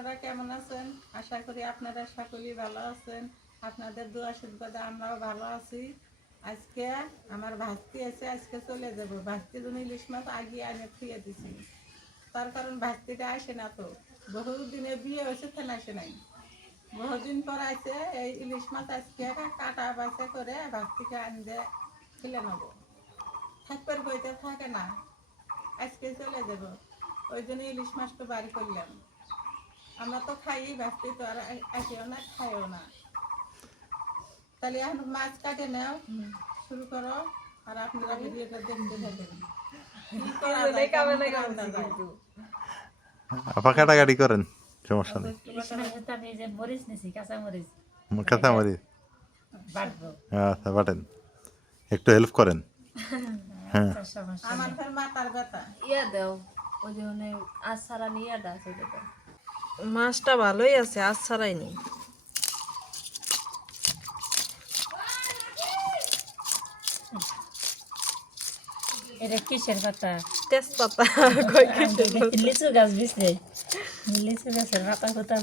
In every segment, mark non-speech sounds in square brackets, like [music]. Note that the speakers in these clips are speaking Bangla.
আপনারা কেমন আছেন? আশা করি আপনারা সকলেই ভালো আছেন। আপনাদের দু আশীর্বাদে আমরাও ভালো আছি। আজকে আমার ভাস্তি আছে আজকে চলে যাব। ভাস্তি জন্য ইলিশ মাছ আগে আমি খুঁয়ে দিছি। তার কারণ ভাস্তিটা আসে না তো। বহু দিনে বিয়ে হয়েছে ফেলে আসে নাই। বহুদিন পর আছে এই ইলিশ মাছ আজকে কাটা বাছে করে ভাস্তিকে আনতে খেলে নেব। থাকবার বইতে থাকে না। আজকে চলে যাব। ওই জন্য ইলিশ মাছটা বাড়ি করলাম। আমরা তো খাই ভাবতে তো আর আসেও না খাইও না। তাহলে এখন মাছ কাটে নাও শুরু করো। আর আপনারা ভিডিওটা দেখতে থাকেন। আপা কাটাকাটি করেন সমস্যা নেই। যে মরিচ নিছি কাঁচা মরিচ কাঁচা মরি বাটবো। আচ্ছা বাটেন। একটু হেল্প করেন। [laughs] হ্যাঁ। আমার ফের মাথার ব্যথা। ইয়া দাও ওই যে মানে আজ সারা নিয়ে আছে। মাছটা ভালোই আছে আজ ছাড়াই নেই। এটা কিসের পাতা? তেজপাতা কই লিচু গাছ বিছে লিচু গাছের পাতা কোথা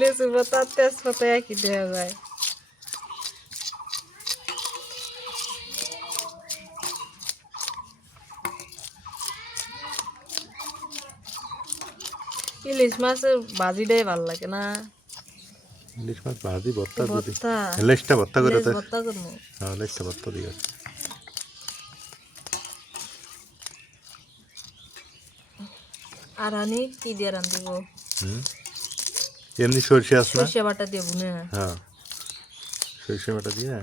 লিচু পাতা তেজপাতা একই দেওয়া যায়। ইলিশ মাছের ভাজিটাই ভালো লাগে না। ইলিশ মাছ ভাজি ভর্তা যদি। লেজটা ভর্তা করে ভর্তা করব। হ্যাঁ লেজটা ভর্তা দিয়ে আর আনি কি দিয়ে রান্ধিব? হুম? এমনি সরষে আস না? সর্ষে বাটা দিয়ে বুনে। হ্যাঁ। সরষে বাটা দিয়ে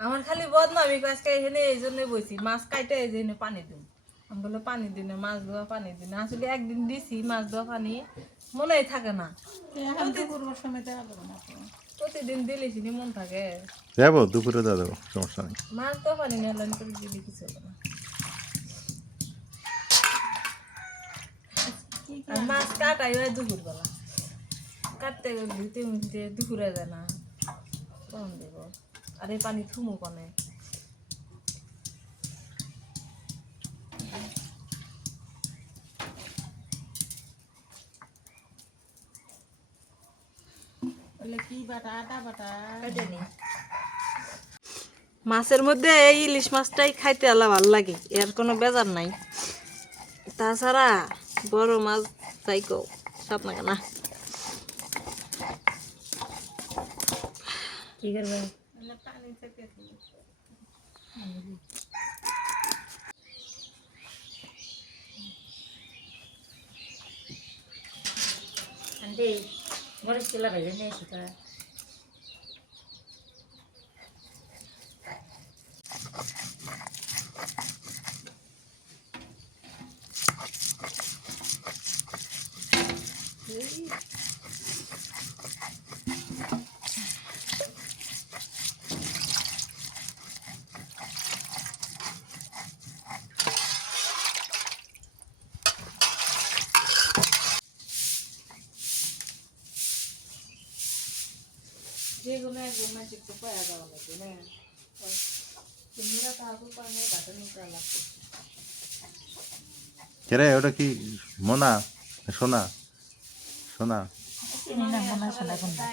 আমার খালি বদনামি আজকে এখানে এই জন্য বইছি মাছ কাইটে এই জন্য পানি দিন আমি বলে পানি দিন মাছ ধোয়া পানি দিন। আসলে একদিন দিছি মাছ ধোয়া পানি মনেই থাকে না। প্রতিদিন নি মন থাকে। যাব দুপুরে দেওয়া সমস্যা নেই। মাছ ধোয়া পানি নিলাম করে দিলে কিছু হবে না। আর মাছ কাটাই হয় দুপুর বেলা কাটতে ধুতে দুপুরে যায় না। কখন দেব? আর এই পানি থুমু কনে। কি বাটা আটা বাটা। মাছের মধ্যে এই ইলিশ মাছটাই খাইতে আলা ভালো লাগে এর কোনো বেজার নাই। তাছাড়া বড় মাছ চাইকো সব না না। কি করবে? মরিচ কিলা ভেজে নিয়ে এসো তো যেগুলো একদম মাছ একটু পায়া দেওয়া লাগবে না তুমিরা তাহাকে পানি কাটে নিতে লাগবে কেরে ওটা কি মোনা সোনা সোনা মনে কোনটা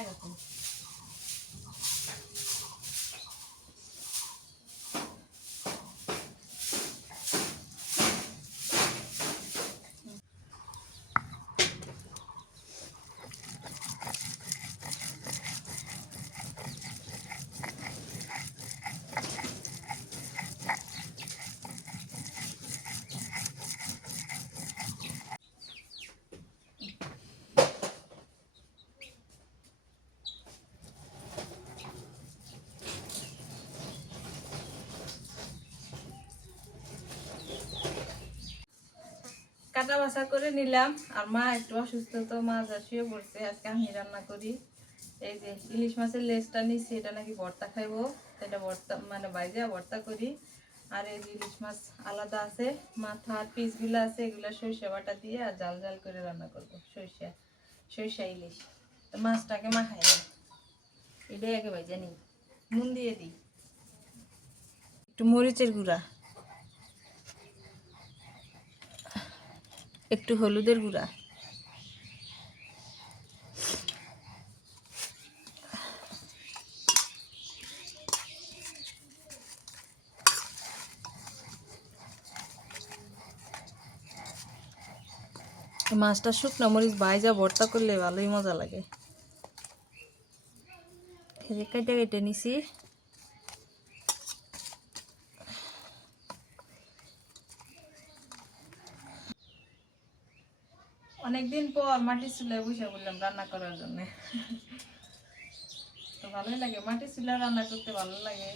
কাটা বাছা করে নিলাম। আর মা একটু অসুস্থ তো, মা যা শুয়ে পড়ছে, আজকে আমি রান্না করি। এই যে ইলিশ মাছের লেজটা নিচ্ছি, এটা নাকি ভর্তা খাইবো। এটা ভর্তা মানে বাইজা ভর্তা করি। আর এই ইলিশ মাছ আলাদা আছে মাথা আর পিসগুলো আছে, এগুলো সরিষা বাটা দিয়ে আর জাল জাল করে রান্না করব, সরিষা সরিষা ইলিশ। মাছটাকে মাখাই না এটাই আগে ভাই জানি নুন দিয়ে দিই। একটু মরিচের গুঁড়া। একটু হলুদের গুঁড়া। মাছটা শুকনো মরিচ ভাইজা ভর্তা করলে ভালোই মজা লাগে। যে কেটে কেটে নিছি। অনেকদিন পর মাটির চুলায় বসে বললাম, রান্না করার জন্য। তো ভালোই লাগে, মাটির চুলায় রান্না করতে ভালো লাগে।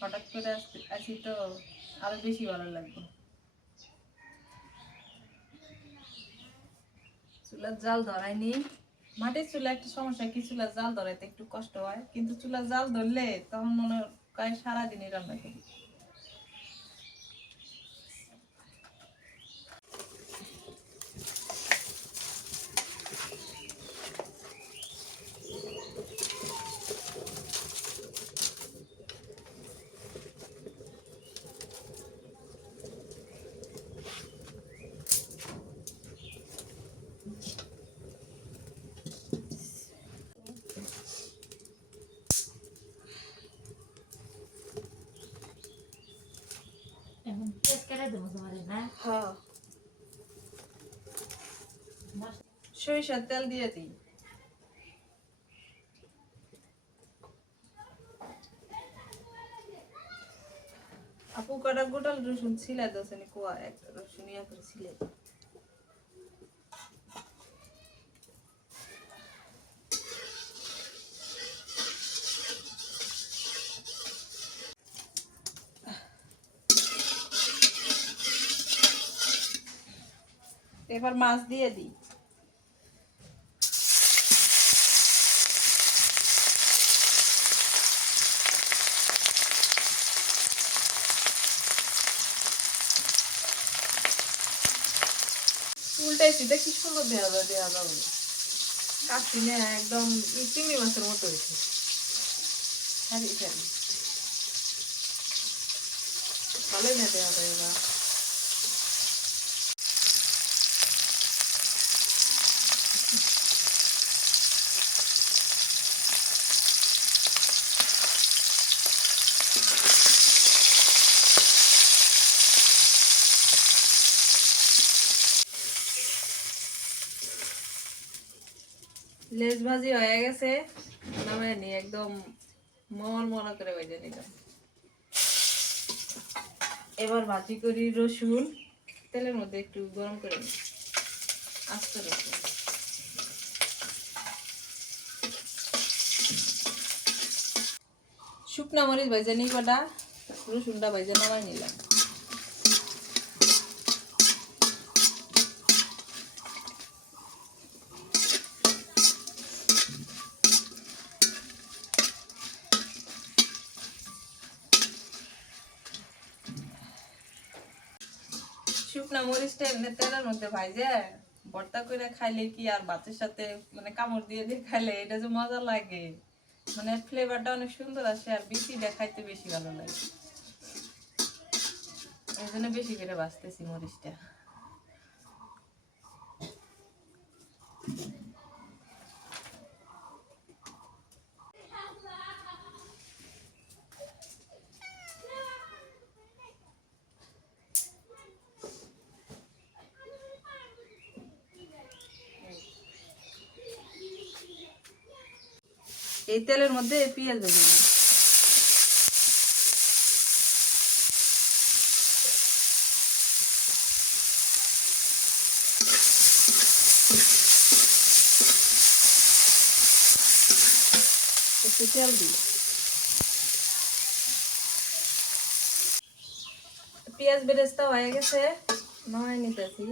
হঠাৎ করে আসি তো আরও বেশি ভালো লাগবে। চুলার জাল ধরায়নি মাটির চুলা একটা সমস্যা, কি চুলার জাল ধরাইতে একটু কষ্ট হয়? কিন্তু চুলার জাল ধরলে তখন মনে হয় সারাদিনই রান্না করি এখন পেঁয়াজ কেটে দেবো তোমার না হ্যাঁ সরিষার তেল দিয়ে দিই। আপু কটা গোটাল রসুন ছিলে দোসেনি কোয়া একটা রসুন ইয়া করে ছিলে। এবার মাছ দিয়ে দিই। উল্টাইছি কি সুন্দর দেওয়া যায়, দেওয়া যাবে কাশি না, একদম চিংড়ি মাছের মতো হয়েছে। সারি সারি ভালোই না দেওয়া যায় এবার। লেজ ভাজি হয়ে গেছে। নামায় নি একদম মল মলা করে ভেজে নিলাম। এবার ভাজি করি রসুন। তেলের মধ্যে একটু গরম করে নিই। আস্ত রসুন। শুকনা মরিচ ভেজে নিই কটা। রসুনটা ভেজে নামাই নিলাম। মরিচটা এমনি মধ্যে ভাইজে ভর্তা করে খাইলে কি আর ভাতের সাথে মানে কামড় দিয়ে দিয়ে খাইলে এটা যে মজা লাগে। মানে ফ্লেভারটা অনেক সুন্দর আসে আর বেশি দেখাইতে বেশি ভালো লাগে। এই জন্য বেশি করে বাঁচতেছি মরিচটা। তেলের মধ্যে পেঁয়াজ ভেজে দিই একটু তেল দিই পেঁয়াজ বেরেস্তা হয়ে গেছে নয় নিতেছি।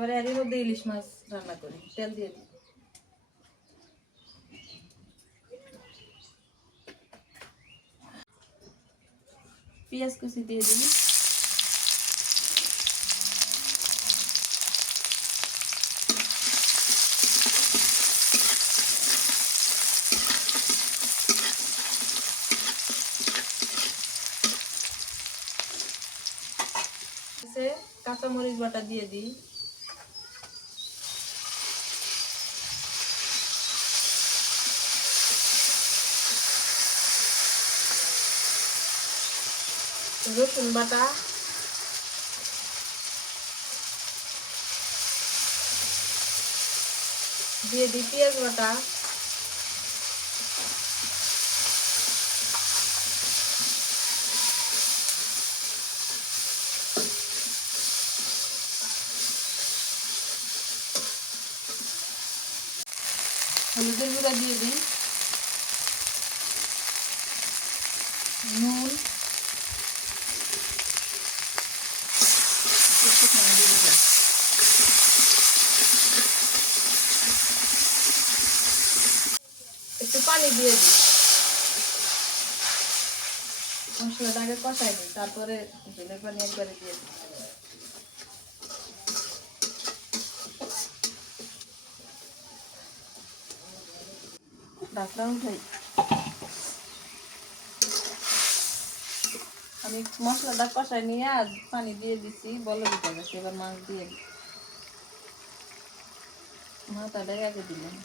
এবারে এরই মধ্যে ইলিশ মাছ রান্না করি, তেল দিয়ে দিই। পেঁয়াজ কুচি দিয়ে দিই। কাঁচামরিচ বাটা দিয়ে দিই। রসুন বাটা। দিয়ে দিই পেঁয়াজ বাটা হলুদের গুঁড়া দিয়ে দিই নুন একটু পানি দিয়ে দিই। মশলাটা আগে কষাই দিই তারপরে ঝোলের পানি একবারে দিয়ে দিই। উঠাই আমি মশলাটা কষাই নিয়ে আর পানি দিয়ে দিছি, বলে দিতে গেছে এবার মাছ দিয়ে। মাথাটাই আগে দিলাম।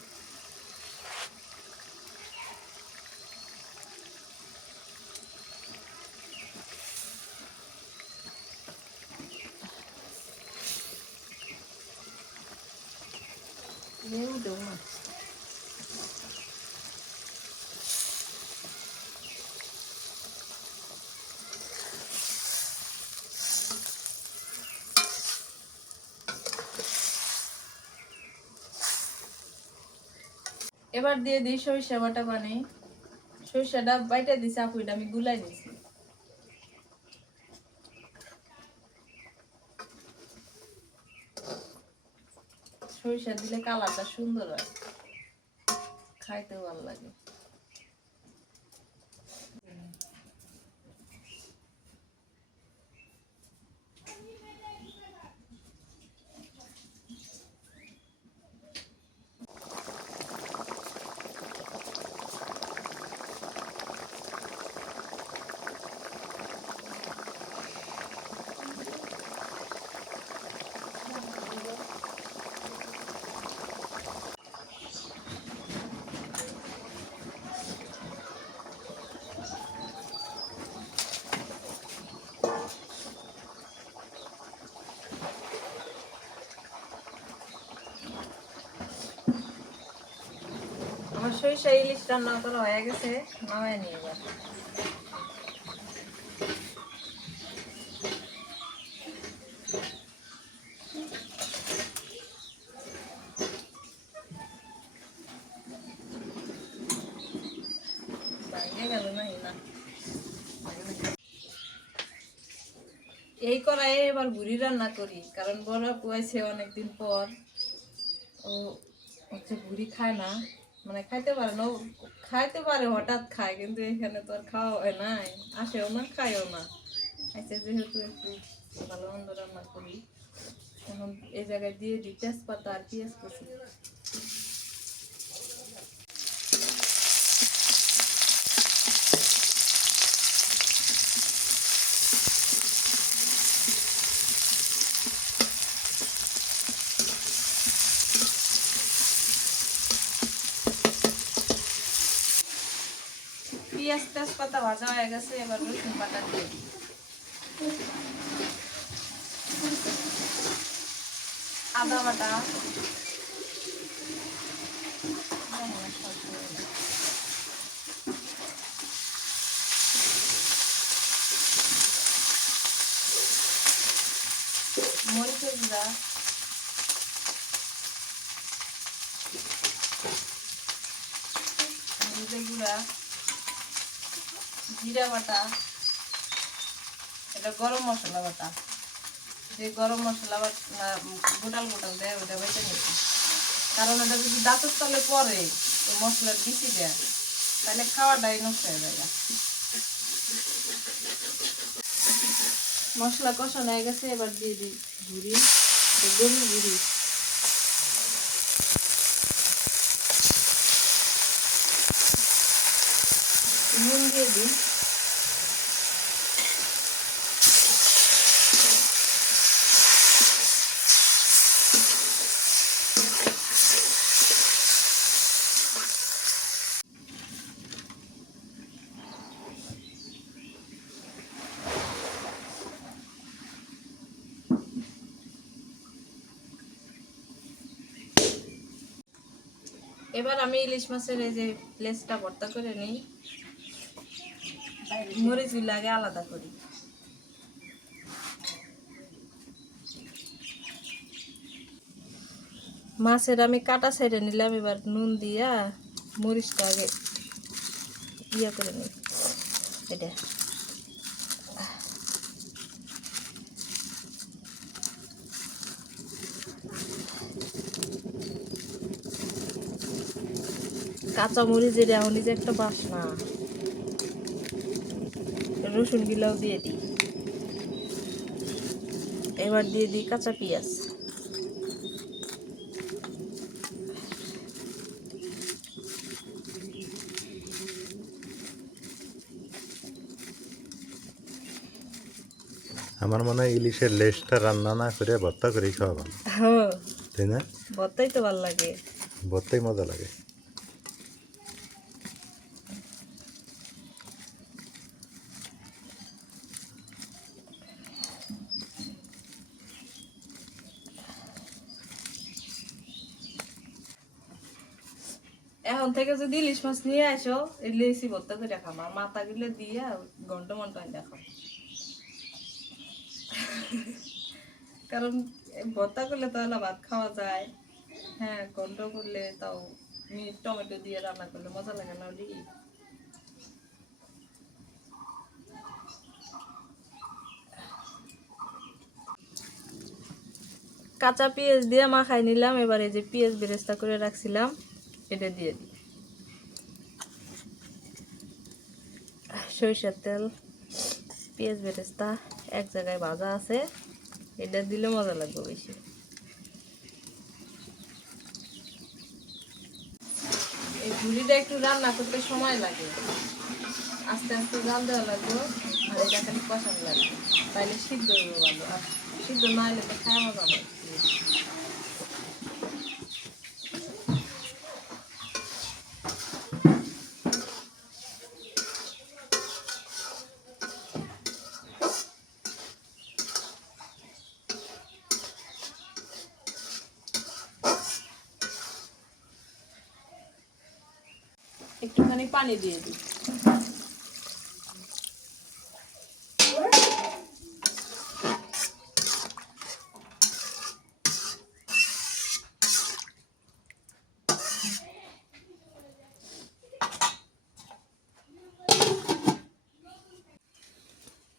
এবার দিয়ে দিই সরিষা বাটা পানি। সরিষাটা বাইটা দিছি আপুইটা আমি গুলাই দিছি। সরিষা দিলে কালারটা সুন্দর হয়। খাইতে ভালো লাগে। সরিষা ইলিশ রান্না করা হয়ে গেছে, নামায় নিয়ে না এই কড়াইয়ে এবার বুড়ি রান্না করি, কারণ বড় পুয়াইছে অনেকদিন পর। ও হচ্ছে বুড়ি খায় না। মানে খাইতে পারে না খাইতে পারে, হঠাৎ খায়, কিন্তু এখানে তো আর খাওয়া হয় নাই। আসেও না, খায়ও না। খাইতে যেহেতু একটু ভালো মন্দ রান্না করি, এখন এই জায়গায় দিয়ে দিই, তেজপাতা আর পেঁয়াজ কুচি। পেঁয়াজ তেজপাতা ভাজা হয়ে গেছে এবার রসুন বাটা দিয়ে দিই আদা বাটা মরিচের গুঁড়া হলুদের গুঁড়া জিরা বাটা, এটা গরম মশলা বাটা। যে গরম মশলা বা গোটাল গোটাল দেয় ওটা বেঁচে নিচ্ছি। কারণ ওটা যদি দাঁতের তলে পরে ওই মশলার বেশি দেয়। তাহলে খাওয়াটাই নষ্ট হয়ে যায়। মশলা কষানো হয়ে গেছে, এবার দিয়ে দিই ঘুরি গরুর ঘুরি নুন দিয়ে দিই। এবার আমি ইলিশ মাছের এই যে লেসটা ভর্তা করে নিই। মরিচগুলো আগে আলাদা করি। মাছের আমি কাটা সাইডে নিলাম, এবার নুন দিয়া মরিচটা আগে ইয়া করে নিই। এটা। কাঁচা মরিচের এখন যে একটা বাসনা রসুন গিলাও দিয়ে দিই। এবার দিয়ে দিই কাঁচা পেঁয়াজ। আমার মনে হয় ইলিশের লেজটা রান্না না করে ভর্তা করেই খাওয়া ভালো। হ্যাঁ। তাই না? ভর্তাই তো ভালো লাগে। ভর্তাই মজা লাগে এখন থেকে যদি নিয়ে আসো ইলিশই ভর্তা করে খাম। আর মাথা গুলো দিয়ে ঘণ্টা মন্টা দেখাম কারণ ভর্তা করলে তাহলে ভাত খাওয়া যায়। হ্যাঁ ঘন্ট করলে তাও মিট টমেটো দিয়ে রান্না করলে মজা লাগে না ওলি? কাঁচা পেঁয়াজ দিয়ে মাখাই নিলাম, এবার এই যে পেঁয়াজ বেরেস্তা করে রাখছিলাম, এটা দিয়ে দিই। সরিষার তেল, পেঁয়াজ বেরেস্তা, এক জায়গায় ভাজা আছে। এটা দিলে মজা লাগবে বেশি। এই ঝুড়িটা একটু রান্না করতে সময় লাগে। আস্তে আস্তে জাল দেওয়া লাগবে আর এটা খালি কষানো লাগবে। তাইলে সিদ্ধ হইবে ভালো। আর সিদ্ধ না হলে তো খাওয়া মজা হয় পানি দিয়ে দিই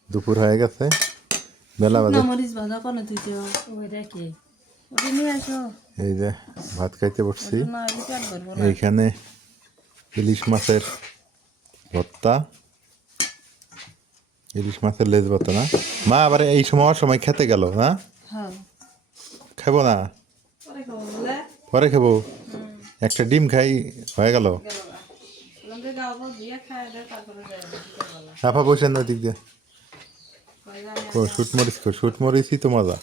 দুপুর হয়ে গেছে বেলা বাজে মরিচ ভাজা কোনো তুই ওই দেখে ওটা নিয়ে আসো এই যে ভাত খাইতে বসছি না আমি পেট ভরবো না এইখানে ইলিশ মাছের ভর্তা। ইলিশ মাছের লেজ ভর্তা না? মা আবার এই সময় সময় খেতে গেল না হ্যাঁ। খাব না? পরে খাব একটা ডিম খাই হয়ে গেল? আফা বসেন ওই দিক দিয়ে। শুট মরিচ শুট মরিচই তো মজা।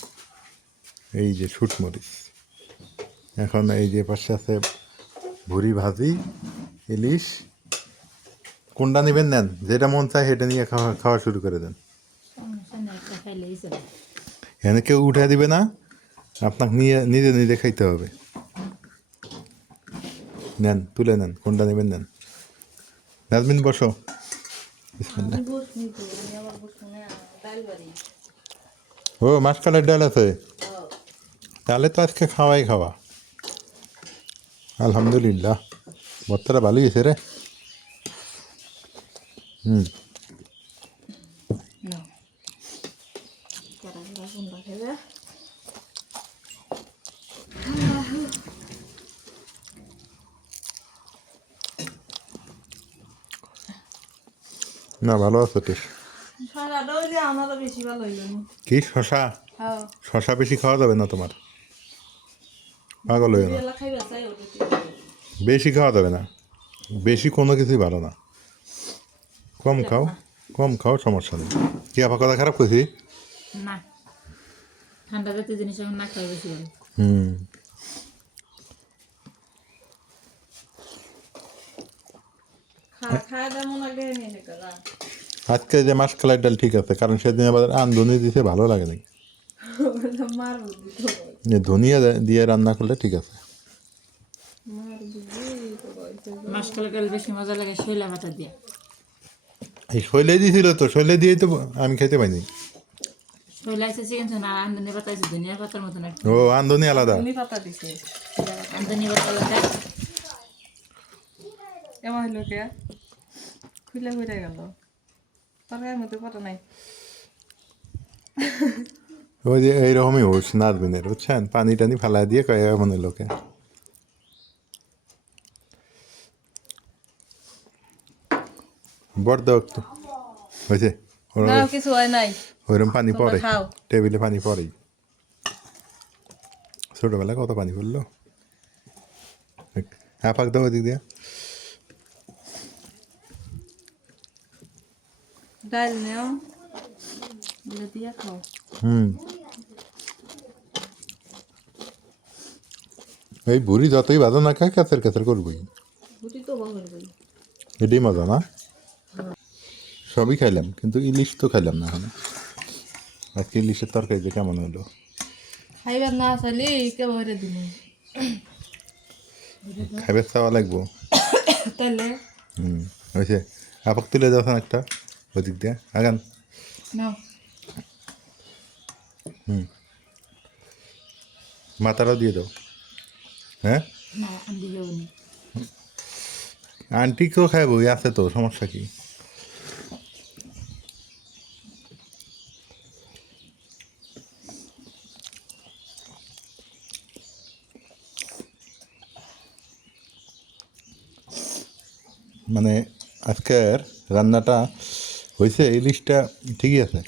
এই যে শুট মরিচ এখন এই যে পাশে আছে ভুরি ভাজি ইলিশ। কোনটা নেবেন নেন? যেটা মন চায় সেটা নিয়ে খাওয়া খাওয়া শুরু করে দেন। এখানে কেউ উঠে দিবে না। আপনাকে নিয়ে নিজে নিজে খাইতে হবে। নেন তুলে নেন। কোনটা নেবেন নেন? নাজমিন বসো। ও মাসকালের ডাল আছে। তাহলে তো আজকে খাওয়াই খাওয়া। আলহামদুলিল্লাহ। বর্তারা ভালোই গেছে রে। হুম। না। ভালো আছে তো? কি শশা? শশা বেশি খাওয়া যাবে না তোমার? পাগল হয়ে বেশি খাওয়া যাবে না। বেশি কোনো কিছুই ভালো না। কম খাও কম খাও সমস্যা নেই। কি আপা কথা খারাপ করছি না। ঠান্ডা জাতীয় জিনিস এখন না খাই বেশি ভালো। হুম। আজকে যে মাছ কালাই ডাল ঠিক আছে কারণ সেদিন আবার আন্দনি দিতে ভালো লাগে নাকি [laughs] ধনিয়া দিয়ে রান্না করলে ঠিক আছে মার বুদ্ধি তো বলছে মাছ খেলে গেলে বেশি মজা লাগে শৈলা পাতা দিয়ে। এই শৈলে দিয়েছিল তো শৈলে দিয়েই তো আমি খেতে পাইনি। শৈলা আছে চিকেন ছুন আর আমদানি পাতা আছে ধনিয়া পাতার মতন একটা ও আন্দনি আলাদা। তুমি পাতা দিছে। আমদানি পাতা আলাদা। এমন হইল কে? খুলে হয়ে গেল। তরকারির মধ্যে পাতা নাই। ওই যে এইরকমই হোস নাজমিনের বুঝছেন? পানি টানি ফেলা দিয়ে কয়ে মনে লোকে বড় দাও একটু হয়েছে না কিছু হয় নাই। ওইরকম পানি পড়ে। টেবিলে পানি পড়েই ছোটবেলায় কত পানি পড়ল হ্যাঁ পাক দাও ওদিক দিয়ে। ডাল নেও। দিয়ে খাও। হুম। এই বুড়ি যতই বাজো না খায় ক্যাসের ক্যাসের করবই রুটি তো এটাই মজা না? সবই খাইলাম কিন্তু ইলিশ তো খাইলাম না এখন। আজকে ইলিশের তরকারি যে কেমন হলো খাইবার না আসলে কেবারে দিন খাইবে চাওয়া লাগবো। তাহলে হুম হয়েছে। আপাক তুলে যাচ্ছেন একটা ওদিক দিয়ে। আগান। নাও। মাথাটাও দিয়ে দাও। হ্যাঁ? আন্টিকেও খাইবো আছে তো সমস্যা কি? মানে আজকের রান্নাটা হয়েছে ইলিশটা ঠিকই আছে।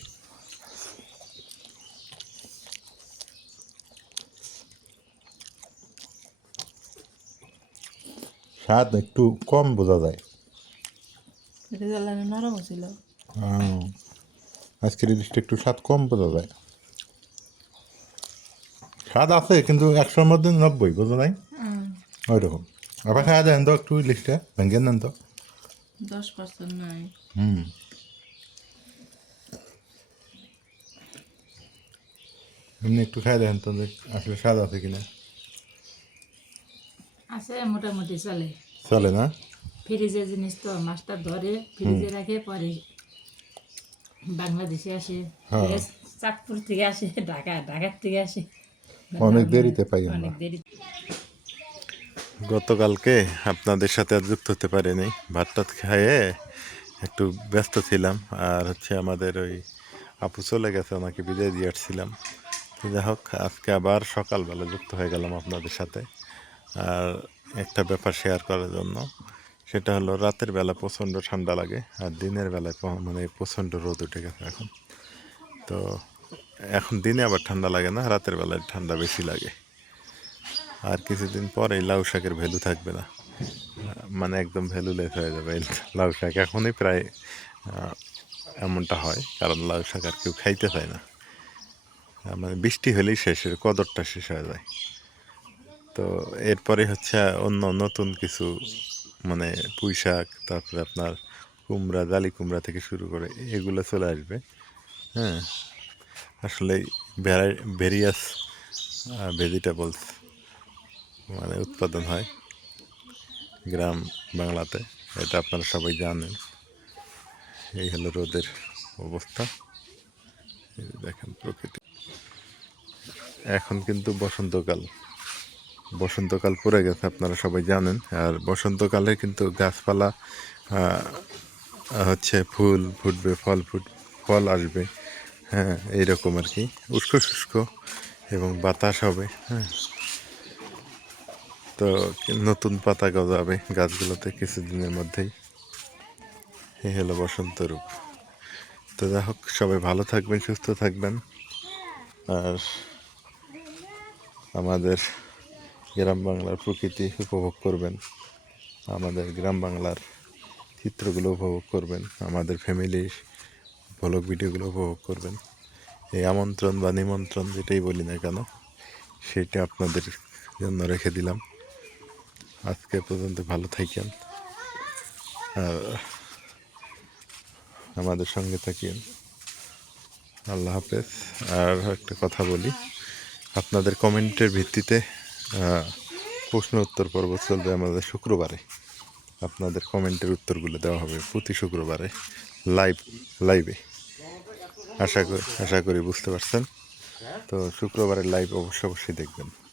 স্বাদ একটু কম বোঝা যায়। নরম ছিল। আজকের ইলিশটা একটু স্বাদ কম বোঝা যায়। স্বাদ আছে কিন্তু একশোর মধ্যে নব্বই বোঝা নাই? ওই রকম আবার খাওয়া দেন তো একটু ইলিশটা ভেঙে নেন তো। দশ পার্সেন্ট নাই। হুম। এমনি একটু খাই দেখেন তো আসলে স্বাদ আছে কিনা। আছে মোটামুটি চলে। চলে না? ফ্রিজের জিনিস তো মাছটা ধরে ফ্রিজে রাখে পরে বাংলাদেশে আসে। হ্যাঁ। চাঁদপুর থেকে আসে ঢাকা ঢাকার থেকে আসে। অনেক দেরিতে পাই অনেক দেরি গতকালকে আপনাদের সাথে আর যুক্ত হতে পারিনি। ভাত টাত খাইয়ে একটু ব্যস্ত ছিলাম আর হচ্ছে আমাদের ওই আপু চলে গেছে, ওনাকে বিদায় দিয়ে আসছিলাম। যাই হোক, আজকে আবার সকালবেলা যুক্ত হয়ে গেলাম আপনাদের সাথে আর একটা ব্যাপার শেয়ার করার জন্য। সেটা হলো রাতের বেলা প্রচণ্ড ঠান্ডা লাগে আর দিনের বেলায় মানে প্রচণ্ড রোদ উঠে গেছে এখন। তো এখন দিনে আবার ঠান্ডা লাগে না, রাতের বেলায় ঠান্ডা বেশি লাগে। আর কিছুদিন পরে লাউ শাকের ভ্যালু থাকবে না। মানে একদম ভ্যালুলেস হয়ে যাবে। এই লাউ শাক এখনই প্রায় এমনটা হয়, কারণ লাউ শাক আর কেউ খাইতে চায় না। মানে বৃষ্টি হলেই শেষের কদরটা শেষ হয়ে যায়। তো এরপরে হচ্ছে অন্য নতুন কিছু মানে পুঁই শাক, তারপরে আপনার কুমড়া, জালি কুমড়া থেকে শুরু করে এগুলো চলে আসবে। হ্যাঁ আসলে ভেরিয়াস ভেজিটেবলস মানে উৎপাদন হয় গ্রাম বাংলাতে, এটা আপনারা সবাই জানেন। এই হলো রোদের অবস্থা। দেখেন প্রকৃতি। এখন কিন্তু বসন্তকাল। বসন্তকাল পড়ে গেছে, আপনারা সবাই জানেন। আর বসন্তকালে কিন্তু গাছপালা হচ্ছে ফুল ফুটবে, ফল ফুট, ফল আসবে। হ্যাঁ এইরকম আর কি। উস্কো শুষ্ক এবং বাতাস হবে। হ্যাঁ। তো নতুন পাতা গজাবে গাছগুলোতে কিছুদিনের মধ্যেই। এই হলো বসন্ত রূপ। তো যাই হোক, সবাই ভালো থাকবেন, সুস্থ থাকবেন। আর আমাদের গ্রাম বাংলার প্রকৃতি উপভোগ করবেন। আমাদের গ্রাম বাংলার চিত্রগুলো উপভোগ করবেন। আমাদের ফ্যামিলির ব্লগ ভিডিওগুলো উপভোগ করবেন। এই আমন্ত্রণ বা নিমন্ত্রণ যেটাই বলি না কেন, সেটা আপনাদের জন্য রেখে দিলাম। আজকে পর্যন্ত ভালো থাকেন। আর আমাদের সঙ্গে থাকেন। আল্লাহ হাফেজ। আর একটা কথা বলি, আপনাদের কমেন্টের ভিত্তিতে প্রশ্ন উত্তর পর্ব চলবে আমাদের শুক্রবারে। আপনাদের কমেন্টের উত্তরগুলো দেওয়া হবে প্রতি শুক্রবারে লাইভ, লাইভে। আশা করি আশা করি বুঝতে পারছেন। তো শুক্রবারের লাইভ অবশ্যই অবশ্যই দেখবেন।